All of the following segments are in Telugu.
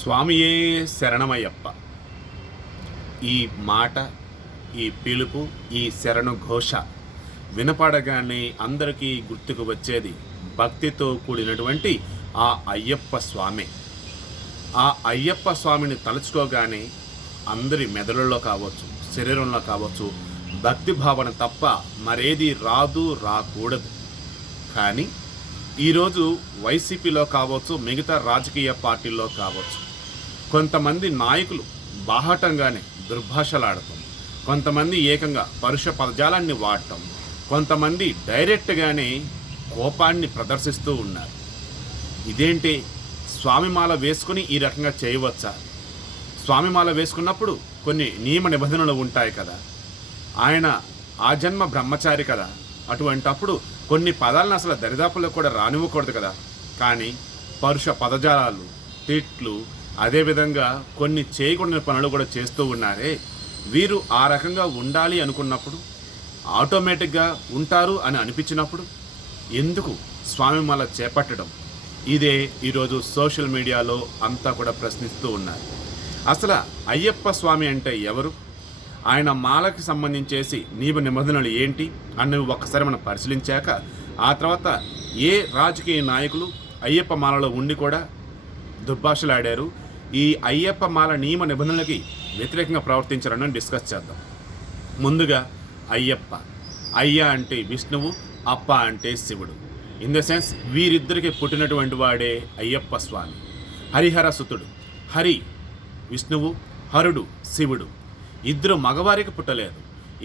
స్వామియే శరణమయ్యప్ప. ఈ మాట, ఈ పిలుపు, ఈ శరణు ఘోష వినపడగానే అందరికీ గుర్తుకు వచ్చేది భక్తితో కూడినటువంటి ఆ అయ్యప్ప స్వామి. ఆ అయ్యప్ప స్వామిని తలుచుకోగానే అందరి మెదడుల్లో కావచ్చు, శరీరంలో కావచ్చు, భక్తి భావన తప్ప మరేది రాదు, రాకూడదు. కానీ ఈరోజు వైసీపీలో కావచ్చు, మిగతా రాజకీయ పార్టీల్లో కావచ్చు, కొంతమంది నాయకులు బాహటంగానే దుర్భాషలాడటం, కొంతమంది ఏకంగా పరుష పదజాలాన్ని వాడటం, కొంతమంది డైరెక్ట్గానే కోపాన్ని ప్రదర్శిస్తూ ఉన్నారు. ఇదేంటి, స్వామిమాల వేసుకుని ఈ రకంగా చేయవచ్చా? స్వామిమాల వేసుకున్నప్పుడు కొన్ని నియమ నిబంధనలు ఉంటాయి కదా. ఆయన ఆ జన్మ బ్రహ్మచారి కదా. అటువంటప్పుడు కొన్ని పదాలను అసలు దరిదాపుల్లో కూడా రానివ్వకూడదు కదా. కానీ పరుష పదజాలాలు, తిట్లు, అదేవిధంగా కొన్ని చేయకూడని పనులు కూడా చేస్తూ ఉన్నారే. వీరు ఆ రకంగా ఉండాలి అనుకున్నప్పుడు, ఆటోమేటిక్గా ఉంటారు అని అనిపించినప్పుడు ఎందుకు స్వామిమాల చేపట్టడం? ఇదే ఈరోజు సోషల్ మీడియాలో అంతా కూడా ప్రశ్నిస్తూ ఉన్నారు. అసలు అయ్యప్ప స్వామి అంటే ఎవరు? ఆయన మాలకి సంబంధించేసి నియమ నిబంధనలు ఏంటి అన్నవి ఒక్కసారి మనం పరిశీలించాక, ఆ తర్వాత ఏ రాజకీయ నాయకులు అయ్యప్ప మాలలో ఉండి కూడా దుర్భాషలాడారు, ఈ అయ్యప్ప మాల నియమ నిబంధనలకి వ్యతిరేకంగా ప్రవర్తించారని డిస్కస్ చేద్దాం. ముందుగా అయ్యప్ప. అయ్య అంటే విష్ణువు, అప్ప అంటే శివుడు. ఇన్ ద సెన్స్ వీరిద్దరికి పుట్టినటువంటి వాడే అయ్యప్ప స్వామి. హరిహర సుతుడు. హరి విష్ణువు, హరుడు శివుడు. ఇద్దరు మగవారికి పుట్టలేదు.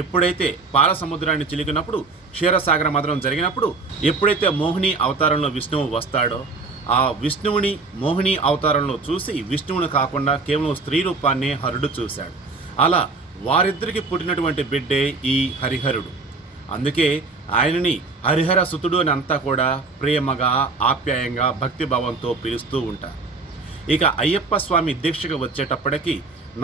ఎప్పుడైతే పాల సముద్రాన్ని చిలికినప్పుడు, క్షీరసాగర మదనం జరిగినప్పుడు, ఎప్పుడైతే మోహిని అవతారంలో విష్ణువు వస్తాడో, ఆ విష్ణువుని మోహిని అవతారంలో చూసి విష్ణువుని కాకుండా కేవలం స్త్రీ రూపాన్నే హరుడు చూశాడు. అలా వారిద్దరికి పుట్టినటువంటి బిడ్డే ఈ హరిహరుడు. అందుకే ఆయనని హరిహర సుతుడు అని అంతా కూడా ప్రేమగా, ఆప్యాయంగా, భక్తిభావంతో పిలుస్తూ ఉంటారు. ఇక అయ్యప్ప స్వామి దీక్షగా వచ్చేటప్పటికి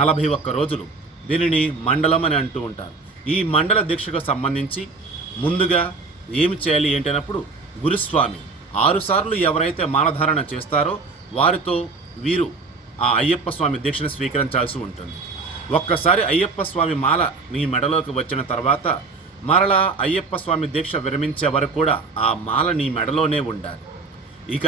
41 రోజులు. దీనిని మండలం అని అంటూ ఉంటారు. ఈ మండల దీక్షకు సంబంధించి ముందుగా ఏమి చేయాలి ఏంటన్నప్పుడు, గురుస్వామి 6 సార్లు ఎవరైతే మాలధారణ చేస్తారో వారితో వీరు ఆ అయ్యప్ప స్వామి దీక్షను స్వీకరించాల్సి ఉంటుంది. ఒక్కసారి అయ్యప్ప స్వామి మాల నీ మెడలోకి వచ్చిన తర్వాత మరలా అయ్యప్ప స్వామి దీక్ష విరమించే వరకు కూడా ఆ మాల నీ మెడలోనే ఉండాలి. ఇక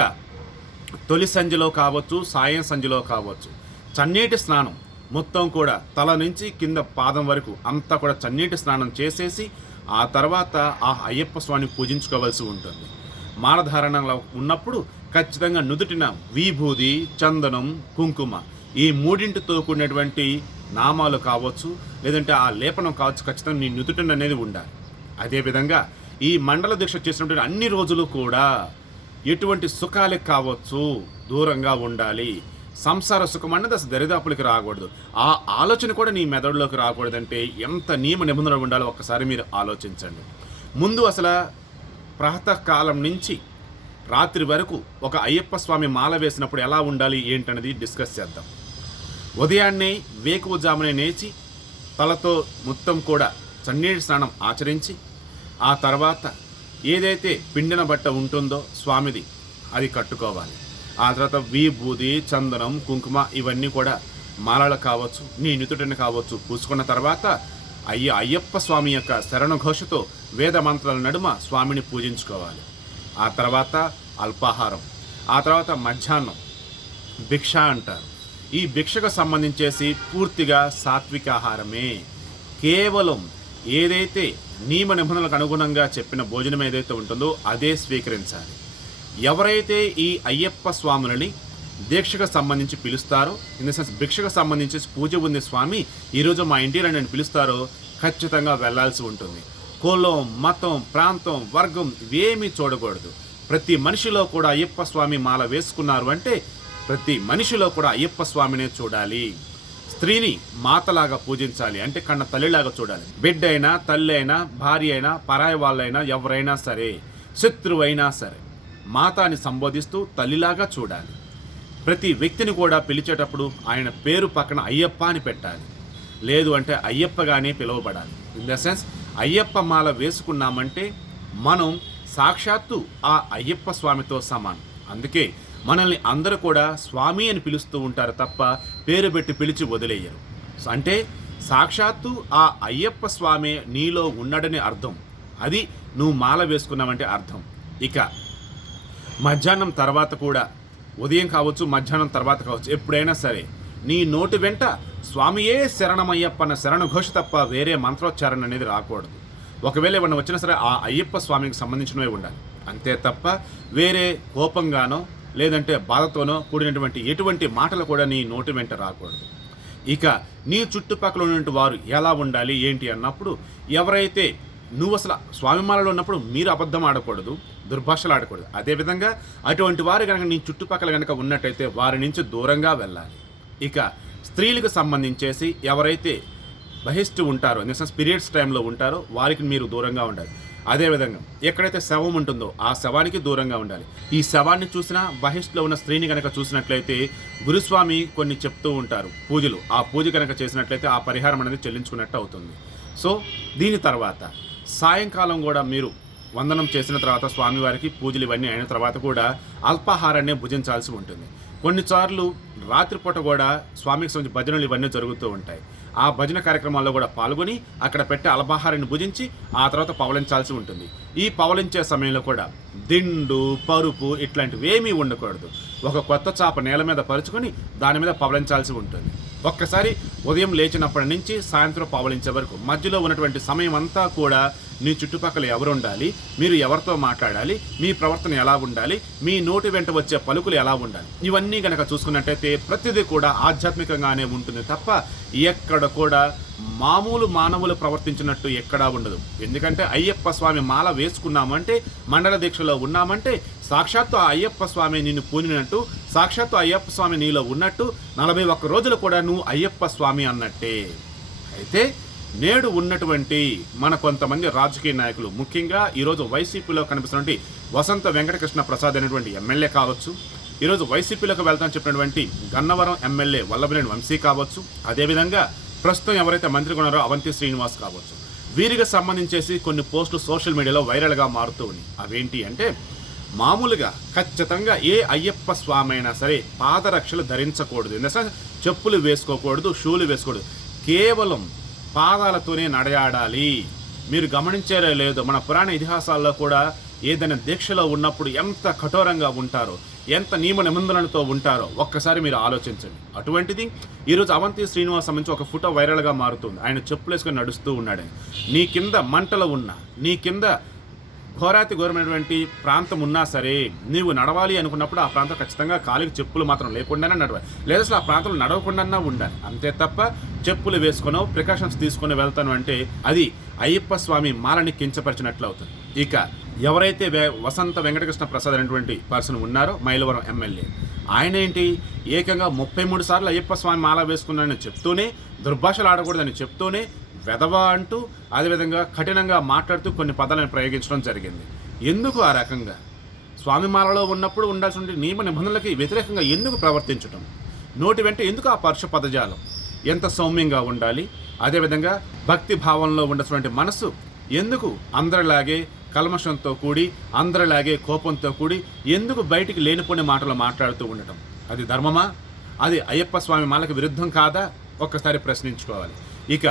తొలి సంధ్యలో కావచ్చు, సాయం సంధ్యలో కావచ్చు, చన్నీటి స్నానం మొత్తం కూడా తల నుంచి కింద పాదం వరకు అంతా కూడా చన్నీటి స్నానం చేసేసి ఆ తర్వాత ఆ అయ్యప్ప స్వామిని పూజించుకోవాల్సి ఉంటుంది. మాలధారణలో ఉన్నప్పుడు ఖచ్చితంగా నుదుటిన విభూది, చందనం, కుంకుమ ఈ మూడింటితో కూడినటువంటి నామాలు కావచ్చు, లేదంటే ఆ లేపనం కావచ్చు, ఖచ్చితంగా నీ నుదుటిన అనేది ఉండాలి. అదేవిధంగా ఈ మండల దీక్ష చేసినటువంటి అన్ని రోజులు కూడా ఎటువంటి సుఖాలకు కావచ్చు దూరంగా ఉండాలి. సంసార సుఖం అన్నది అసలు దరిదాపులకి రాకూడదు. ఆ ఆలోచన కూడా నీ మెదడులోకి రాకూడదంటే ఎంత నియమ నిబంధనలు ఉండాలో ఒక్కసారి మీరు ఆలోచించండి. ముందు అసలు ప్రాతకాలం నుంచి రాత్రి వరకు ఒక అయ్యప్ప స్వామి మాల వేసినప్పుడు ఎలా ఉండాలి ఏంటనేది డిస్కస్ చేద్దాం. ఉదయాన్నే వేకువజామునే లేచి తలతో మొత్తం కూడా చన్నీటి స్నానం ఆచరించి, ఆ తర్వాత ఏదైతే పిండిన బట్ట ఉంటుందో స్వామిది అది కట్టుకోవాలి. ఆ తర్వాత విభూది, చందనం, కుంకుమ ఇవన్నీ కూడా మాలలు కావచ్చు, నీ నుదుటిని కావచ్చు పూసుకున్న తర్వాత అయ్యప్ప స్వామి యొక్క శరణఘోషతో వేద మంత్రాల నడుమ స్వామిని పూజించుకోవాలి. ఆ తర్వాత అల్పాహారం, ఆ తర్వాత మధ్యాహ్నం భిక్ష అంటారు. ఈ భిక్షకు సంబంధించేసి పూర్తిగా సాత్విక ఆహారమే. కేవలం ఏదైతే నియమ నిబంధనలకు అనుగుణంగా చెప్పిన భోజనం ఏదైతే ఉంటుందో అదే స్వీకరించాలి. ఎవరైతే ఈ అయ్యప్ప స్వాములని దీక్షకు సంబంధించి పిలుస్తారో, ఇన్ ద సెన్స్ భిక్షకు సంబంధించి పూజ ఉంది స్వామి ఈరోజు మా ఇంటి రండి అని పిలుస్తారో ఖచ్చితంగా వెళ్లాల్సి ఉంటుంది. కులం, మతం, ప్రాంతం, వర్గం ఇవేమీ చూడకూడదు. ప్రతి మనిషిలో కూడా అయ్యప్ప స్వామి మాల వేసుకున్నారు అంటే ప్రతి మనిషిలో కూడా అయ్యప్ప స్వామినే చూడాలి. స్త్రీని మాతలాగా పూజించాలి, అంటే కన్న తల్లిలాగా చూడాలి. బిడ్డ అయినా, తల్లి అయినా, భార్య అయినా, పరాయి వాళ్ళైనా, ఎవరైనా సరే, శత్రువైనా సరే మాతాని సంబోధిస్తూ తల్లిలాగా చూడాలి. ప్రతి వ్యక్తిని కూడా పిలిచేటప్పుడు ఆయన పేరు పక్కన అయ్యప్ప అని పెట్టాలి, లేదు అంటే అయ్యప్పగానే పిలువబడాలి. ఇన్ ద సెన్స్ అయ్యప్ప మాల వేసుకున్నామంటే మనం సాక్షాత్తు ఆ అయ్యప్ప స్వామితో సమానం. అందుకే మనల్ని అందరూ కూడా స్వామి అని పిలుస్తూ ఉంటారు తప్ప పేరు పెట్టి పిలిచి వదిలేయరు. అంటే సాక్షాత్తు ఆ అయ్యప్ప స్వామి నీలో ఉన్నాడని అర్థం. అది నువ్వు మాల వేసుకున్నావంటే అర్థం. ఇక మధ్యాహ్నం తర్వాత కూడా, ఉదయం కావచ్చు మధ్యాహ్నం తర్వాత కావచ్చు, ఎప్పుడైనా సరే నీ నోటి వెంట స్వామియే శరణమయ్యప్ప అన్న శరణ ఘోష తప్ప వేరే మంత్రోచ్చారణ అనేది రాకూడదు. ఒకవేళ ఏమన్నా వచ్చినా సరే ఆ అయ్యప్ప స్వామికి సంబంధించినవే ఉండాలి. అంతే తప్ప వేరే కోపంగానో లేదంటే బాధతోనో కూడినటువంటి ఎటువంటి మాటలు కూడా నీ నోటి వెంట రాకూడదు. ఇక నీ చుట్టుపక్కల ఉన్నటువంటి వారు ఎలా ఉండాలి ఏంటి అన్నప్పుడు, ఎవరైతే నువ్వు అసలు స్వామిమాలలో ఉన్నప్పుడు మీరు అబద్ధం ఆడకూడదు, దుర్భాషలు ఆడకూడదు. అదేవిధంగా అటువంటి వారు కనుక నీ చుట్టుపక్కల కనుక ఉన్నట్టయితే వారి నుంచి దూరంగా వెళ్ళాలి. ఇక స్త్రీలకు సంబంధించేసి ఎవరైతే బహిష్టు ఉంటారో, నెక్స్ట్ పీరియడ్స్ టైంలో ఉంటారో వారికి మీరు దూరంగా ఉండాలి. అదేవిధంగా ఎక్కడైతే శవం ఉంటుందో ఆ శవానికి దూరంగా ఉండాలి. ఈ శవాన్ని చూసినా బహిష్లో ఉన్న స్త్రీని కనుక చూసినట్లయితే గురుస్వామి కొన్ని చెప్తూ ఉంటారు పూజలు. ఆ పూజ కనుక చేసినట్లయితే ఆ పరిహారం అనేది చెల్లించుకున్నట్టు అవుతుంది. సో దీని తర్వాత సాయంకాలం కూడా మీరు వందనం చేసిన తర్వాత స్వామివారికి పూజలు ఇవన్నీ అయిన తర్వాత కూడా అల్పాహారాన్ని భుజించాల్సి ఉంటుంది. కొన్నిసార్లు రాత్రిపూట కూడా స్వామికి సంబంధించి భజనలు ఇవన్నీ జరుగుతూ ఉంటాయి. ఆ భజన కార్యక్రమాల్లో కూడా పాల్గొని అక్కడ పెట్టే అల్పాహారాన్ని భుజించి ఆ తర్వాత పవలించాల్సి ఉంటుంది. ఈ పవలించే సమయంలో కూడా దిండు, పరుపు ఇట్లాంటివి ఏమీ ఉండకూడదు. ఒక కొత్త చాప నేల మీద పరుచుకొని దాని మీద పవలించాల్సి ఉంటుంది. ఒక్కసారి ఉదయం లేచినప్పటి నుంచి సాయంత్రం పవలించే వరకు మధ్యలో ఉన్నటువంటి సమయం అంతా కూడా మీ చుట్టుపక్కల ఎవరు ఉండాలి, మీరు ఎవరితో మాట్లాడాలి, మీ ప్రవర్తన ఎలా ఉండాలి, మీ నోటి వెంట వచ్చే పలుకులు ఎలా ఉండాలి, ఇవన్నీ కనుక చూసుకున్నట్టయితే ప్రతిదీ కూడా ఆధ్యాత్మికంగానే ఉంటుంది తప్ప ఎక్కడ కూడా మామూలు మానవులు ప్రవర్తించినట్టు ఎక్కడా ఉండదు. ఎందుకంటే అయ్యప్ప స్వామి మాల వేసుకున్నామంటే, మండల దీక్షలో ఉన్నామంటే సాక్షాత్తు ఆ అయ్యప్ప స్వామి నిన్ను పూనినట్టు, సాక్షాత్తు అయ్యప్ప స్వామి నీలో ఉన్నట్టు 41 రోజులు కూడా నువ్వు అయ్యప్ప స్వామి అన్నట్టే. అయితే నేడు ఉన్నటువంటి మన కొంతమంది రాజకీయ నాయకులు, ముఖ్యంగా ఈరోజు వైసీపీలో కనిపిస్తున్నటువంటి వసంత వెంకటకృష్ణ ప్రసాద్ అనేటువంటి ఎమ్మెల్యే కావచ్చు, ఈరోజు వైసీపీలోకి వెళ్తామని చెప్పినటువంటి గన్నవరం ఎమ్మెల్యే వల్లభనేని వంశీ కావచ్చు, అదేవిధంగా ప్రస్తుతం ఎవరైతే మంత్రిగా ఉన్నారో అవంతి శ్రీనివాస్ కావచ్చు, వీరికి సంబంధించేసి కొన్ని పోస్టులు సోషల్ మీడియాలో వైరల్గా మారుతూ ఉన్నాయి. అవేంటి అంటే, మామూలుగా ఖచ్చితంగా ఏ అయ్యప్ప స్వామి అయినా సరే పాదరక్షలు ధరించకూడదు, ఎందుకంటే చెప్పులు వేసుకోకూడదు, షూలు వేసుకోకూడదు, కేవలం పాదాలతోనే నడయాడాలి. మీరు గమనించారో లేదో, మన పురాణ ఇతిహాసాల్లో కూడా ఏదైనా దీక్షలో ఉన్నప్పుడు ఎంత కఠోరంగా ఉంటారో, ఎంత నియమ నిబంధనలతో ఉంటారో ఒక్కసారి మీరు ఆలోచించండి. అటువంటిది ఈరోజు అవంతి శ్రీనివాస్ సంబంధించి ఒక ఫోటో వైరల్గా మారుతుంది. ఆయన చెప్పులు వేసుకొని నడుస్తూ ఉన్నాడు. నీ కింద మంటలు ఉన్నా, నీ కింద ఘోరాతి ఘోరమైనటువంటి ప్రాంతం ఉన్నా సరే నీవు నడవాలి అనుకున్నప్పుడు ఆ ప్రాంతం ఖచ్చితంగా కాలికి చెప్పులు మాత్రం లేకుండానే నడవాలి, లేదా అసలు ఆ ప్రాంతంలో నడవకుండానే ఉండాలి. అంతే తప్ప చెప్పులు వేసుకునో ప్రికాషన్స్ తీసుకుని వెళ్తాను అంటే అది అయ్యప్ప స్వామి మాలని కించపరిచినట్లు అవుతుంది. ఇక ఎవరైతే వసంత వెంకటకృష్ణ ప్రసాద్ అనేటువంటి పర్సన్ ఉన్నారో మైలవరం ఎమ్మెల్యే, ఆయన ఏంటి ఏకంగా 33 సార్లు అయ్యప్ప స్వామి మాల వేసుకున్నాడని చెప్తూనే, దుర్భాషలు ఆడకూడదని చెప్తూనే వెధవ అంటూ, అదేవిధంగా కఠినంగా మాట్లాడుతూ కొన్ని పదాలను ప్రయోగించడం జరిగింది. ఎందుకు ఆ రకంగా స్వామిమాలలో ఉన్నప్పుడు ఉండాల్సిన నియమ నిబంధనలకి వ్యతిరేకంగా ఎందుకు ప్రవర్తించడం, నోటి వెంట ఎందుకు ఆ పరుష పదజాలం, ఎంత సౌమ్యంగా ఉండాలి, అదేవిధంగా భక్తి భావంలో ఉండాల్సినటువంటి మనసు ఎందుకు అందరిలాగే కల్మషంతో కూడి, అందరిలాగే కోపంతో కూడి ఎందుకు బయటికి లేనిపోని మాటలు మాట్లాడుతూ ఉండటం, అది ధర్మమా? అది అయ్యప్ప స్వామి మాలకు విరుద్ధం కాదా? ఒక్కసారి ప్రశ్నించుకోవాలి. ఇక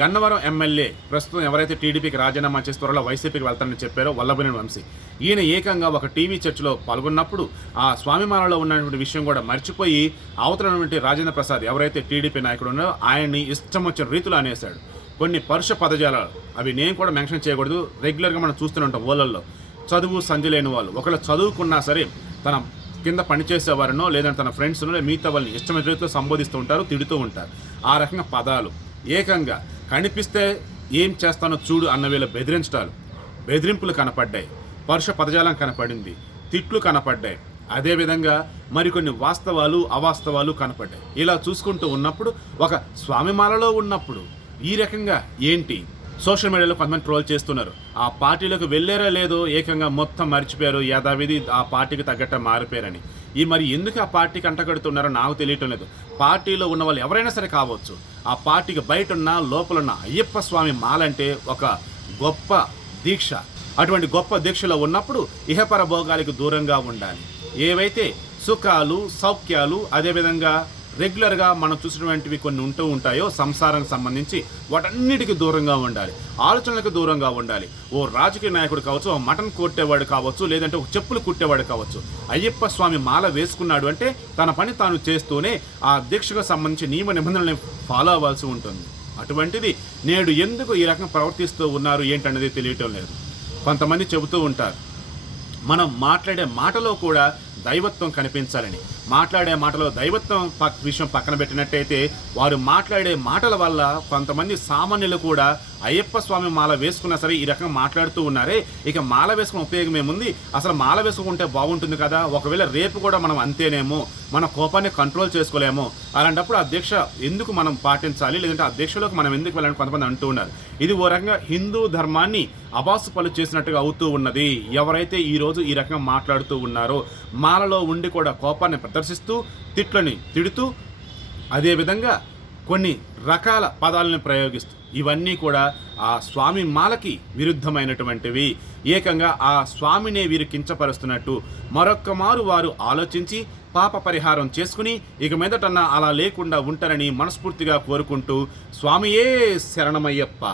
గన్నవరం ఎమ్మెల్యే ప్రస్తుతం ఎవరైతే టీడీపీకి రాజీనామా చేసి త్వరలో వైసీపీకి వెళ్తానని చెప్పారో వల్లభనేని వంశీ, ఈయన ఏకంగా ఒక టీవీ చర్చలో పాల్గొన్నప్పుడు ఆ స్వామిమాలలో ఉన్నటువంటి విషయం కూడా మర్చిపోయి అవతలటువంటి రాజేంద్ర ప్రసాద్ ఎవరైతే టీడీపీ నాయకుడు ఉన్నారో ఆయన్ని ఇష్టం వచ్చిన రీతిలో అనేశాడు. కొన్ని పరుష పదజాలాలు, అవి నేను కూడా మెన్షన్ చేయకూడదు, రెగ్యులర్గా మనం చూస్తూనే ఉంటాం ఊళ్ళల్లో. చదువు సంధి లేని వాళ్ళు, ఒకళ్ళు చదువుకున్నా సరే తన కింద పనిచేసేవారినో లేదంటే తన ఫ్రెండ్స్నో మిగతా వాళ్ళని ఇష్టమైన రీతిలో సంబోధిస్తూ ఉంటారు, తిడుతూ ఉంటారు. ఆ రకంగా పదాలు ఏకంగా కనిపిస్తే ఏం చేస్తానో చూడు అన్న వేళ బెదిరింపులు కనపడ్డాయి, పరుష పదజాలం కనపడింది, తిట్లు కనపడ్డాయి, అదేవిధంగా మరికొన్ని వాస్తవాలు అవాస్తవాలు కనపడ్డాయి. ఇలా చూసుకుంటూ ఉన్నప్పుడు ఒక స్వామిమాలలో ఉన్నప్పుడు ఈ రకంగా ఏంటి? సోషల్ మీడియాలో కొంతమంది ట్రోల్ చేస్తున్నారు. ఆ పార్టీలోకి వెళ్ళారో లేదో ఏకంగా మొత్తం మర్చిపోయారు, యథావిధి ఆ పార్టీకి తగ్గట్ట మారిపోయారని. మరి ఎందుకు ఆ పార్టీకి అంటగడుతున్నారో నాకు తెలియటం లేదు. పార్టీలో ఉన్న వాళ్ళు ఎవరైనా సరే కావచ్చు, ఆ పార్టీకి బయట ఉన్న లోపలున్న అయ్యప్ప స్వామి మాలంటే ఒక గొప్ప దీక్ష. అటువంటి గొప్ప దీక్షలో ఉన్నప్పుడు ఇహపర భోగాలకు దూరంగా ఉండాలి. ఏవైతే సుఖాలు సౌఖ్యాలు అదేవిధంగా రెగ్యులర్గా మనం చూసినటువంటివి కొన్ని ఉంటూ ఉంటాయో సంసారానికి సంబంధించి వాటన్నిటికీ దూరంగా ఉండాలి, ఆలోచనలకు దూరంగా ఉండాలి. ఓ రాజకీయ నాయకుడు కావచ్చు, ఓ మటన్ కొట్టేవాడు కావచ్చు, లేదంటే ఒక చెప్పులు కుట్టేవాడు కావచ్చు. అయ్యప్ప స్వామి మాల వేసుకున్నాడు అంటే తన పని తాను చేస్తూనే ఆ దీక్షకు సంబంధించి నియమ నిబంధనల్ని ఫాలో అవ్వాల్సి ఉంటుంది. అటువంటిది నేడు ఎందుకు ఈ రకంగా ప్రవర్తిస్తూ ఉన్నారు ఏంటనేది తెలియటం లేదు. కొంతమంది చెబుతూ ఉంటారు, మనం మాట్లాడే మాటలో కూడా దైవత్వం కనిపించాలని. మాట్లాడే మాటలో దైవత్వం విషయం పక్కన పెట్టినట్టయితే వారు మాట్లాడే మాటల వల్ల కొంతమంది సామాన్యులు కూడా అయ్యప్ప స్వామి మాల వేసుకున్నా సరే ఈ రకంగా మాట్లాడుతూ ఉన్నారే, ఇక మాల వేసుకున్న ఉపయోగం ఏముంది, అసలు మాల వేసుకుంటే బాగుంటుంది కదా, ఒకవేళ రేపు కూడా మనం అంతేనేమో, మన కోపాన్ని కంట్రోల్ చేసుకోలేమో, అలాంటప్పుడు ఆ దీక్ష ఎందుకు మనం పాటించాలి, లేదంటే ఆ దీక్షలోకి మనం ఎందుకు వెళ్ళాలని కొంతమంది అంటూ ఉన్నారు. ఇది ఓ రకంగా హిందూ ధర్మాన్ని అబాసు పలు చేసినట్టుగా అవుతూ ఉన్నది. ఎవరైతే ఈరోజు ఈ రకంగా మాట్లాడుతూ ఉన్నారో, మాలలో ఉండి కూడా కోపాన్ని ప్రదర్శిస్తూ తిట్లని తిడుతూ అదేవిధంగా కొన్ని రకాల పదాలను ప్రయోగిస్తూ ఇవన్నీ కూడా ఆ స్వామి మాలకి విరుద్ధమైనటువంటివి. ఏకంగా ఆ స్వామినే వీరు కించపరుస్తున్నట్టు మరొక్క మారు వారు ఆలోచించి పాప పరిహారం చేసుకుని ఇక మీదటన్నా అలా లేకుండా ఉంటారని మనస్ఫూర్తిగా కోరుకుంటూ స్వామియే శరణమయ్యప్ప.